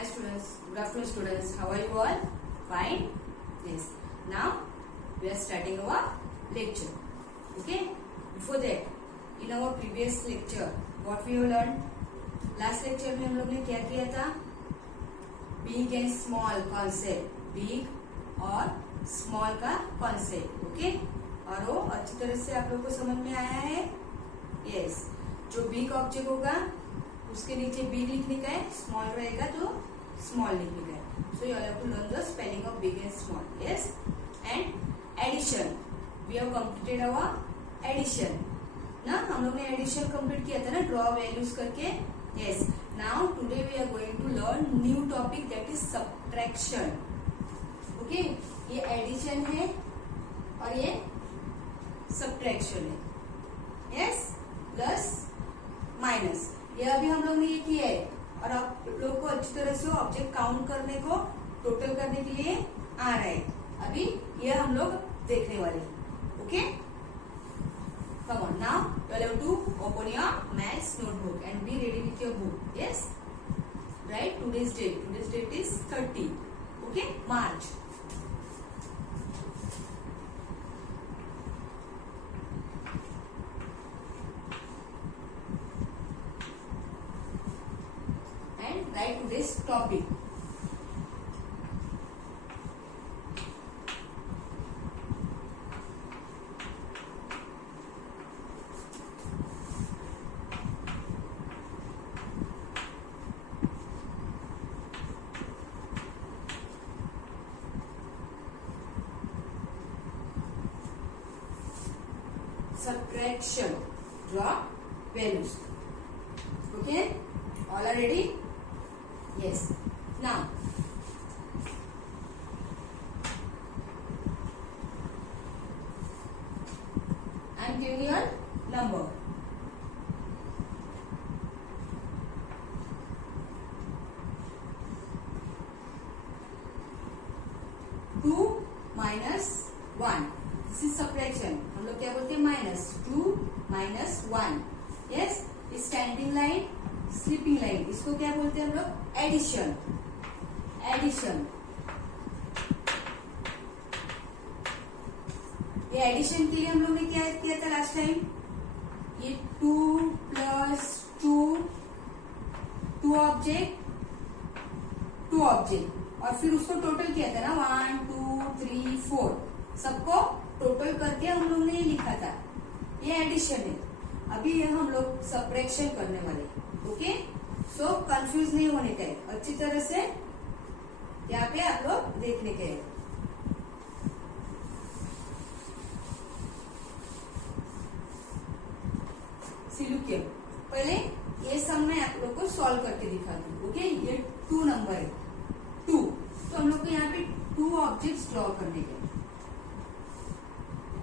Hi students, good afternoon students. How are you all? Fine? Yes. Now we are starting our lecture. Okay? Before that, in our previous lecture, what we have learned? Last lecture में हम लोग ने क्या किया था? Big and small concept. Big और small का concept. Okay? और वो अच्छी तरह से आप लोग को समझ में आया है? Yes. जो big object होगा उसके नीचे big लिखने का है, small रहेगा तो small लिखने का है. So you all have to learn the spelling of big and small. Yes. And addition. We have completed our addition. ना हम लोग ने addition complete किया था ना draw values करके. Yes. Now today we are going to learn new topic that is subtraction. Okay. ये addition है और ये subtraction है. Yes. Plus माइनस ये अभी हम लोग ने ये किया है और आप लोग को अच्छी तरह से ऑब्जेक्ट काउंट करने को टोटल करने के लिए आ रहा है. अभी ये हम लोग देखने वाले हैं. Okay, come on now you have to open your maths notebook and be ready with your book. Yes, right. Today's date is 30. Okay, March. Write today's topic. Subtraction. Draw values. Okay, all are ready? Yes. Now, I am giving you a number. 2 minus 1. This is subtraction. हम लोग क्या बोलते हैं? Minus. 2 minus 1. Yes. Standing line, sleeping line, इसको क्या बोलते हैं हम लोग? एडिशन. एडिशन. ये एडिशन के लिए हम लोग ने क्या किया था लास्ट टाइम? ये 2 plus 2 ऑब्जेक्ट और फिर उसको टोटल किया था ना. 1 2 3 4 सबको टोटल करके हम लोग ने ये लिखा था. ये एडिशन है. अभी ये हम लोग सब्ट्रैक्शन करने वाले. ओके, सो कंफ्यूज नहीं होने का है. अच्छी तरह से यहाँ पे आप लोग देखने के हैं. सिलुकियो पहले ये सब मैं आप लोग को सॉल्व करके दिखाती हूँ. ओके, ये 2 नंबर है. 2 तो हम लोग को यहाँ पे 2 ऑब्जेक्ट्स ड्रॉ करने के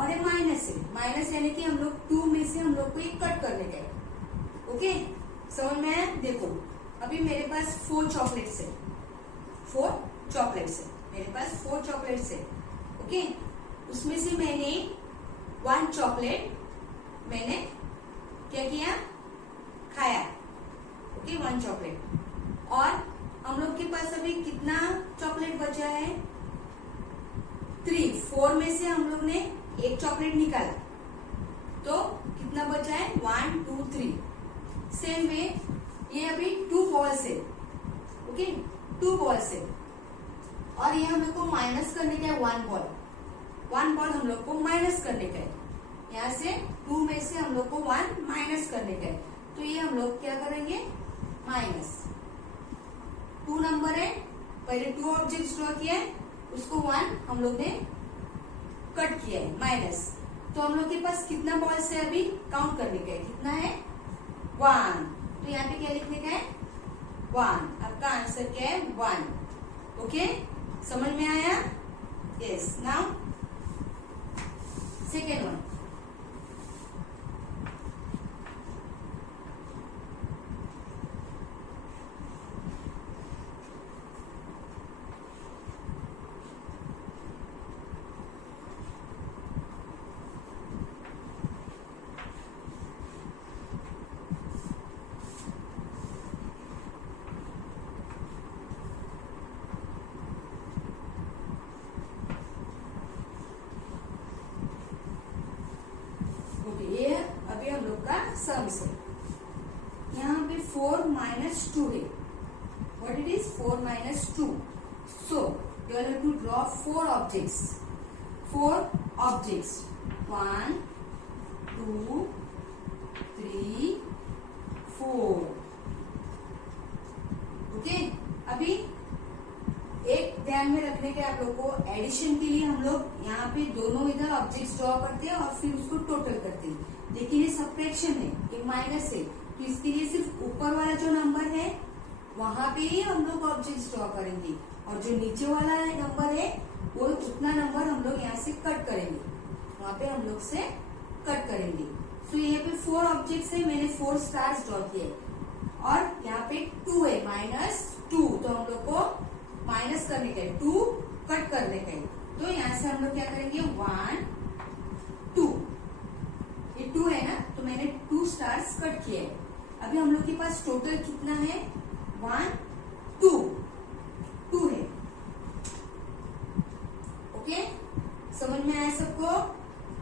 और ये माइनस है. माइनस यानी कि हम लोग 2 में से हम लोग को ये कट करने का है. ओके, समझ में आया? देखो अभी मेरे पास 4 चॉकलेट्स है. 4 चॉकलेट्स है मेरे पास. 4 चॉकलेट्स है. ओके, उसमें से मैंने 1 चॉकलेट मैंने क्या किया? खाया. Okay, 1 chocolate. और हम लोग के पास अभी कितना चॉकलेट बचा है? 3. 4 में से हम लोग ने 1 चॉकलेट निकाला तो कितना बचा है? 1 2 3. सेम वे ये अभी 2 बॉल्स है. ओके, 2 बॉल्स है और ये हम लोग को माइनस करने का है. 1 बॉल हम लोग को माइनस करने का है. यहाँ से 2 में से हम लोग को 1 माइनस करने का है. तो ये हम लोग क्या करेंगे? माइनस. 2 नंबर है, पहले 2 ऑब्जेक्ट्स ड्रॉ किया है, उसको 1 हम लोग ने कट किया है. माइनस. तो हम लोग के पास कितना बॉल्स है अभी काउंट करने का है? कितना है? 1. तो यहाँ पे क्या लिखने का है? 1. आपका आंसर क्या है? 1. ओके, समझ में आया? यस. Now second one. है. What it is? 4 minus 2. So you have to draw 4 objects. 4 objects. 1, 2, 3, 4. Okay. अभी एक ध्यान में रखने के आप लोग को, एडिशन के लिए हम लोग यहाँ पे दोनों इधर ऑब्जेक्ट्स ड्रॉ करते हैं और फिर उसको टोटल करते हैं. लेकिन ये सबट्रैक्शन है, ये माइनस है, तो इसके लिए सिर्फ ऊपर वाला जो नंबर है वहां पे ही हम लोग ऑब्जेक्ट्स ड्रॉ करेंगे, और जो नीचे वाला नंबर है वो उतना नंबर हम लोग यहाँ से कट करेंगे, वहां पे हम लोग से कट करेंगे. सो यहाँ पे 4 ऑब्जेक्ट्स है, मैंने 4 स्टार्स ड्रॉ किए, और यहाँ पे 2 है, -2, तो हम लोग को माइनस करने का है, 2 कट करने का है. तो यहाँ से हम लोग क्या करेंगे, 1, 2, ये 2 है ना, तो मैंने 2 स्टार्स कट किए. अभी हम लोग के पास टोटल कितना है, 1, 2 है. ओके, समझ में आया सबको?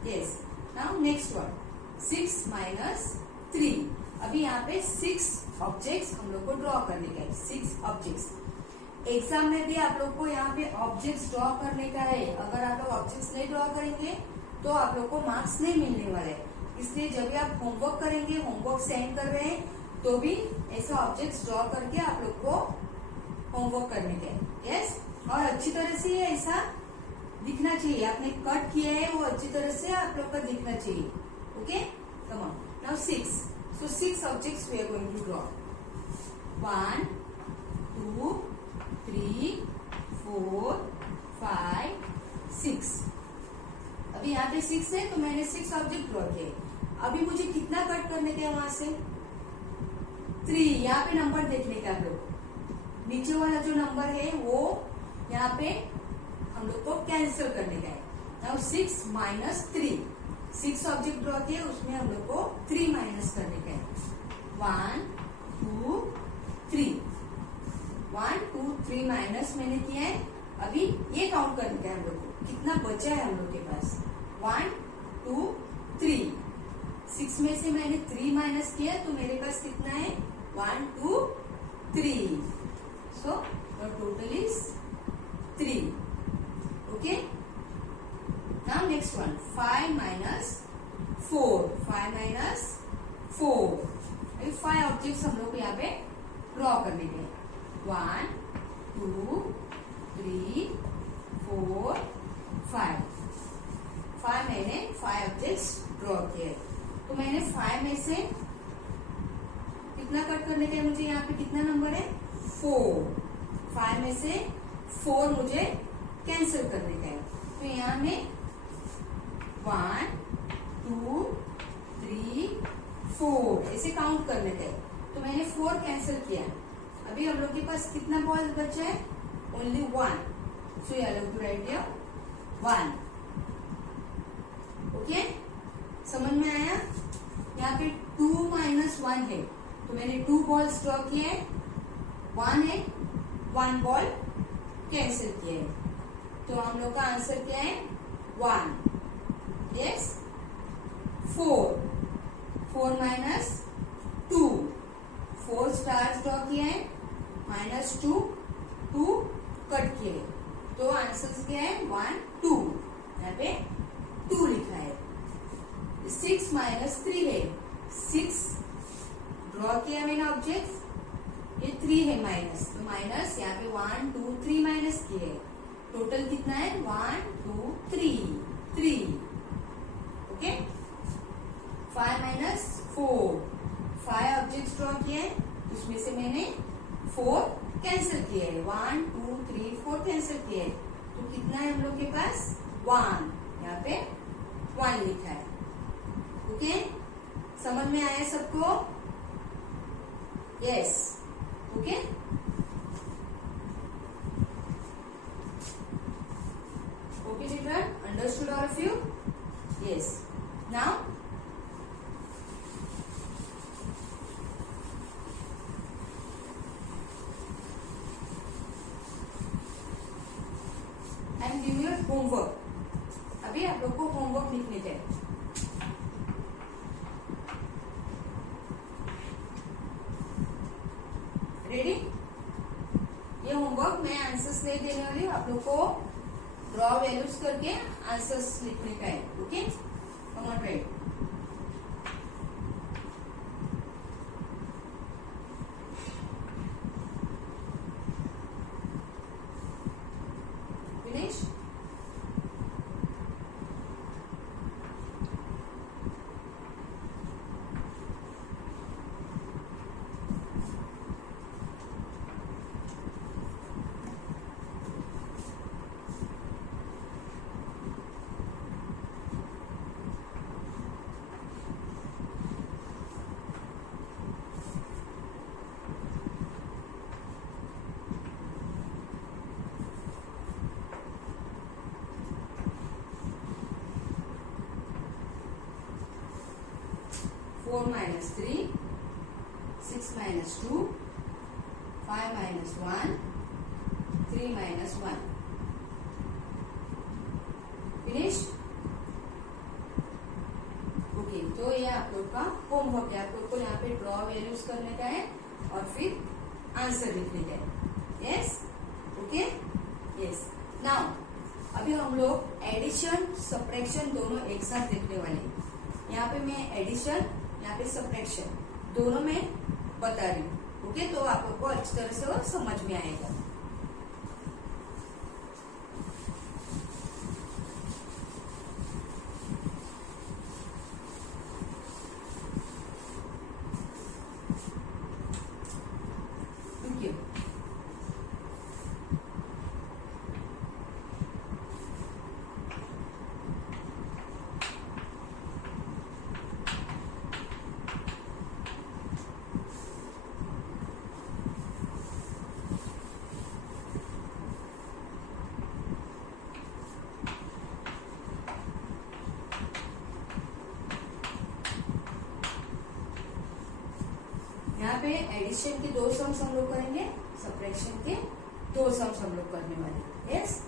Yes. Now next one, 6 minus 3. अभी यहाँ पे 6 ऑब्जेक्ट्स हम लोग को ड्रॉ करने का है, 6 ऑब्जेक्ट्स. एग्जाम में भी आप लोग को यहाँ पे ऑब्जेक्ट्स ड्रॉ करने का है. अगर आप लोग ऑब्जेक्ट्स नहीं ड्रॉ करेंगे तो आप लोग को मार्क्स नहीं मिलने वाले. इसलिए जब भी आप होमवर्क करेंगे, होमवर्क सेंड कर रहे हैं, तो भी ऐसा ऑब्जेक्ट्स ड्रॉ करके आप लोग को होमवर्क करने का है. यस. और अच्छी तरह से ऐसा दिखना चाहिए, आपने कट किया है वो अच्छी तरह से आप लोग का दिखना चाहिए. Okay, come on. Now 6. So 6 objects we are going to draw. 1, 2, 3, 4, 5, 6. अभी यहाँ पे 6 है, तो मैंने 6 ऑब्जेक्ट ड्रॉ किए. अभी मुझे कितना कट करने का है वहां से, 3. यहाँ पे नंबर देखने का आप लोग, नीचे वाला जो नंबर है वो यहाँ पे हम लोग को कैंसिल करने का है. Now 6 minus 3. 6 ऑब्जेक्ट ड्रॉ किए, उसमें हम लोग को 3 माइनस करने का है. 1, 2, 3. 1, 2, 3 माइनस मैंने किया है. अभी ये काउंट करने का है हम लोग को, कितना बचा है हम लोग के पास. 1, 2, 3. 6 में से मैंने 3 माइनस किया, तो मेरे पास कितना है, 1, 2, 3. So your total is 3. Okay. Now next one, 5 minus 4. 5 minus 4. अभी 5 ऑब्जेक्ट्स हम लोग को यहाँ पे ड्रॉ करने के हैं. 1, 2, 3, 4, 5. 5 मैंने 5 ऑब्जेक्ट्स ड्रॉ किए. तो मैंने 5 में से कितना कट करने का है मुझे, यहाँ पे कितना नंबर है, 4. 5 में से 4 मुझे कैंसिल करने का है. तो यहाँ में 1, 2, 3, 4 ऐसे काउंट करने का है. तो मैंने 4 कैंसिल किया. अभी हम लोग के पास कितना बॉल बचा है, only 1. So you have to write here 1. Okay, समझ में आया? यहाँ पे 2 minus 1 है, तो मैंने 2 बॉल्स ड्रॉ किए. 1 है, 1 बॉल कैंसिल किया है. तो हम लोग का आंसर क्या है, 1. यस. 4 minus 2. 4 स्टार्स ड्रॉ किए हैं, -2, 2 कट किए. तो आंसर क्या है, 1, 2. यहाँ पे 2 लिखा है. 6 minus 3 है. 6 ड्रॉ किया मैंने ऑब्जेक्ट, ये 3 है माइनस, तो माइनस यहाँ पे 1, 2, 3 माइनस किए. टोटल कितना है, 1, 2, 3. ओके. 5 minus 4. 5 ऑब्जेक्ट्स ड्रॉ किए, उसमें से मैंने 4 कैंसिल किए. 1, 2, 3, 4 कैंसिल किए. तो कितना है हम लोग के पास, 1. यहाँ पे 1 लिखा है. ओके, समझ में आया सबको? Yes. Okay. Okay, children, understood all of you? Yes. Now, I am giving you homework. अभी आप लोग को होमवर्क लिखने का है. रेडी? ये होमवर्क मैं आंसर्स नहीं देने वाली हूँ, आप लोग को ड्रॉ वैल्यूज करके आंसर्स लिखने का है. Okay, come on right. Finish. Four minus 3, 6 minus 2, 5 minus 1, 3 minus 1. Finish. Okay, तो ये आप लोग का होमवर्क है. आप लोग को यहाँ पे ड्रॉ वैल्यूज करने का है और फिर आंसर लिखने का है. Yes, okay, yes. नाउ अभी हम लोग एडिशन सब्ट्रैक्शन दोनों एक साथ देखने वाले हैं. यहाँ पे मैं एडिशन, यहाँ पे सब्ट्रैक्शन दोनों में बता रही हूँ. ओके, तो आप लोग को अच्छी तरह से वो समझ में आएगा. यहाँ पे एडिशन के 2 सम्स हम लोग करेंगे, सब्ट्रैक्शन के 2 सम्स हम लोग करने वाले. Yes,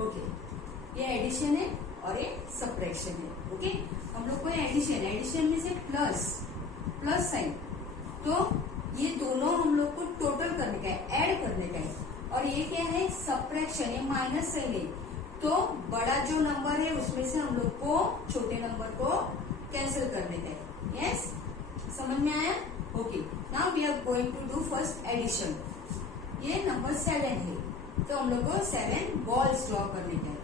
okay. ये एडिशन है और ये सब्ट्रैक्शन है. ओके, हम लोग को एडिशन में से प्लस साइन, तो ये दोनों हम लोग को टोटल करने का है, ऐड करने का है. और ये क्या है, सब्ट्रैक्शन, ये माइनस साइन है. तो बड़ा जो नंबर है उसमें से हम लोग को छोटे नंबर को कैंसिल करने का है. यस, समझ में आया. Okay, now we are going to do first addition. ये नंबर 7 है, तो हम लोग को 7 बॉल्स ड्रॉ करने का है.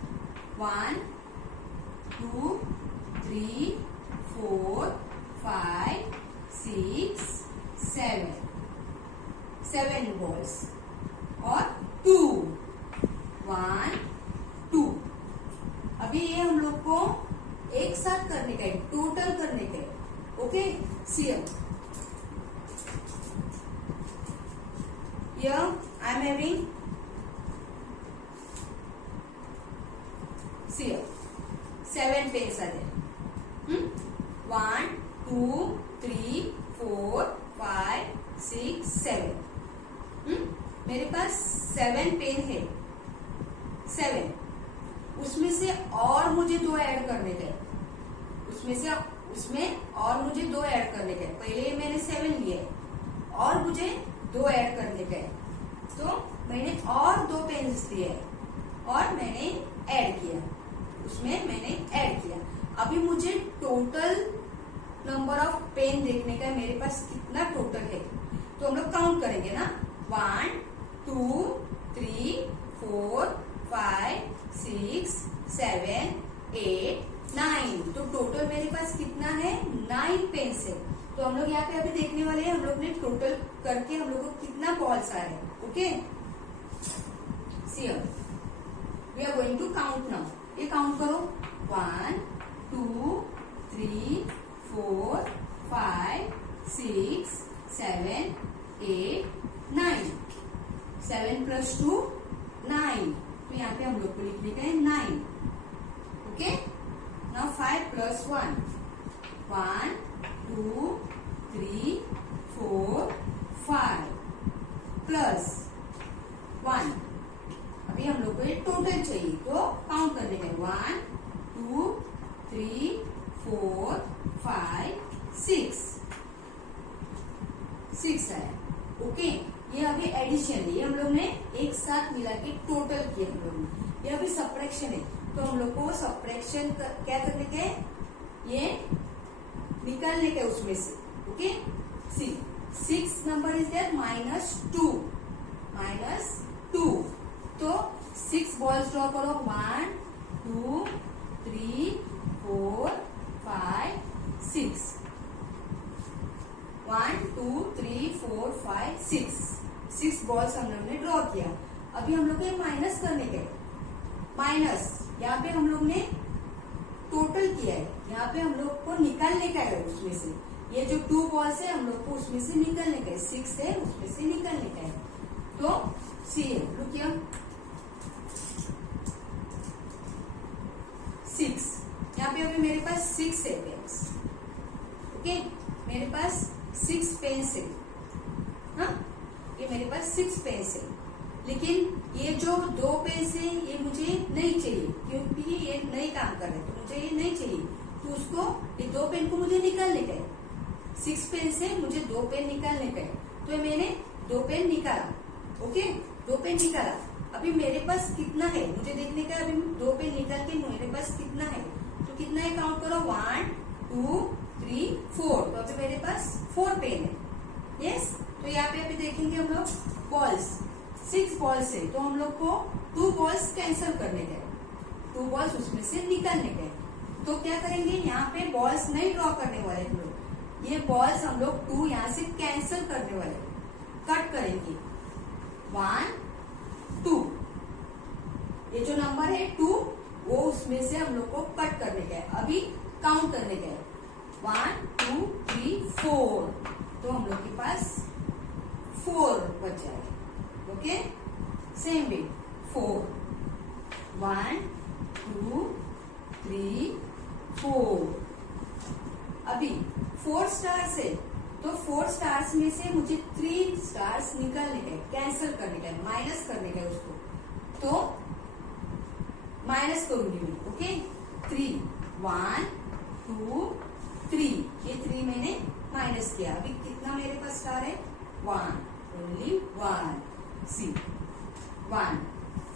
1, 2, 3, 4, 5, 6, 7 बॉल्स और 2, 1, 2. अभी ये हम लोग को एक साथ करने का है, टोटल करने का है. Okay, see here I am having, see here, 7 pens are there. 1, 2, 3, 4, 5, 6, 7. मेरे पास 7 पेन है. 7, उसमें से और मुझे 2 ऐड करने का है. उसमें और मुझे 2 ऐड करने का है. पहले मैंने 7 लिया है और मुझे 2 ऐड करने का है. तो मैंने और 2 पेन्स लिए और मैंने ऐड किया, उसमें मैंने ऐड किया. अभी मुझे टोटल नंबर ऑफ पेन देखने का है, मेरे पास कितना टोटल है. तो हम लोग काउंट करेंगे ना. 1, 2, 3, 4, 5, 6, 7, 8, 9. तो टोटल मेरे पास कितना है, 9 पेन्स है. तो हम लोग यहाँ पे अभी देखने वाले हैं, हम लोग ने टोटल करके हम लोग को कितना बॉल्स आ रहे हैं. Okay, see we are going to count now. ये काउंट करो. 1 2 3 4 5 6 7 8 9. 7 + 2 9. तो यहाँ पे हम लोग को लिखने का है 9. ओके. नाउ 5 + 1. 1 2 3 4 5 प्लस 1. अभी हम लोग को ये टोटल चाहिए तो काउंट करने का. 1 2 3 4 5 6 आया. ओके. ये अभी एडिशन है. ये हम लोग ने एक साथ मिला के टोटल किया हम लोग ने. ये अभी सब्ट्रैक्शन है तो हम लोग को सब्ट्रैक्शन क्या करने का है, ये निकालने का उसमें से. Okay. See 6 number is there -2. तो 6 बॉल्स ड्रॉ करो. 1 2 3 4 5 6. 1 2 3 4 5 6 बॉल्स हम लोग ने ड्रॉ किया. अभी हम लोग को माइनस करने के. माइनस यहाँ पे हम लोग ने टोटल किया है. यहाँ पे हम लोग को निकालने का है उसमें से. ये जो 2 बॉल्स है हम लोग को उसमें से निकालने का है. 6 है उसमें से निकालने का है. तो सी है. Look here. 6. यहाँ पे अभी मेरे पास 6 है पेन्स. ओके. मेरे पास 6 पेन्स है. हाँ, ये मेरे पास 6 पेन्स है. लेकिन ये जो 2 पेन्स है ये मुझे नहीं चाहिए क्योंकि ये नहीं काम कर रहे. तो मुझे ये नहीं चाहिए तो उसको ये 2 पेन को मुझे निकालने का है. 6 पेन से मुझे 2 पेन निकालने का है. तो मैंने 2 पेन निकाला. ओके. 2 पेन निकाला. अभी मेरे पास कितना है मुझे देखने का. अभी 2 पेन निकाल के मेरे पास कितना है तो कितना है काउंट करो. 1 2 3 4. तो अभी मेरे पास 4 पेन है. यस. तो यहाँ पे अभी देखेंगे हम लोग बॉल्स. 6 बॉल्स है तो हम लोग को 2 बॉल्स कैंसिल करने का है. 2 बॉल्स उसमें से निकालने का है. तो क्या करेंगे, यहाँ पे बॉल्स नहीं ड्रॉ करने वाले हम लोग. ये बॉल्स हम लोग 2 यहाँ से कैंसिल करने वाले. कट करेंगे. 1 2. ये जो नंबर है 2 वो उसमें से हम लोग को कट करने का है. अभी काउंट करने का है. 1 2 3 4. तो हम लोग के पास 4 बच जाएगा. ओके. Same way 4. 1 2 3 4. अभी 4 स्टार्स है तो 4 स्टार्स में से मुझे 3 स्टार्स निकालने का है, कैंसिल करने का है, माइनस करने का है उसको. तो माइनस करूंगी मैं. ओके. 3 1 2 3. ये 3 मैंने माइनस किया. अभी कितना मेरे पास स्टार है. 1. ओनली 1. सी 1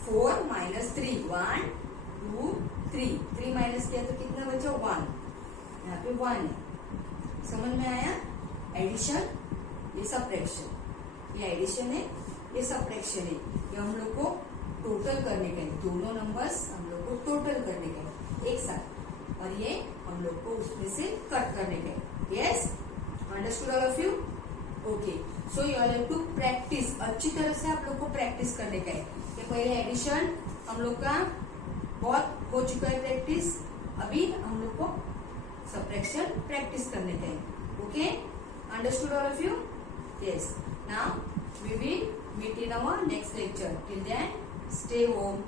4 - 3. 1 2 3. 3 माइनस किया तो कितना बचा. 1. यहाँ पे 1 है. समझ में आया. एडिशन, ये सब्ट्रैक्शन. ये एडिशन है, ये सब्ट्रैक्शन है. ये हम लोग को टोटल करने का है. दोनों नंबर्स हम लोग को टोटल करने का है एक साथ. और ये हम लोग को उसमें से कट करने का है. Yes. Understood all of you. Okay. So you all have to practice. अच्छी तरह से आप लोग को प्रैक्टिस करने का है. ये पहले एडिशन हम लोग का बहुत हो चुका है प्रैक्टिस. अभी हम लोग को सब्ट्रैक्शन प्रैक्टिस करने का है. Okay. Understood all of you. Yes. Now we will meet in our next lecture. Till then, stay home.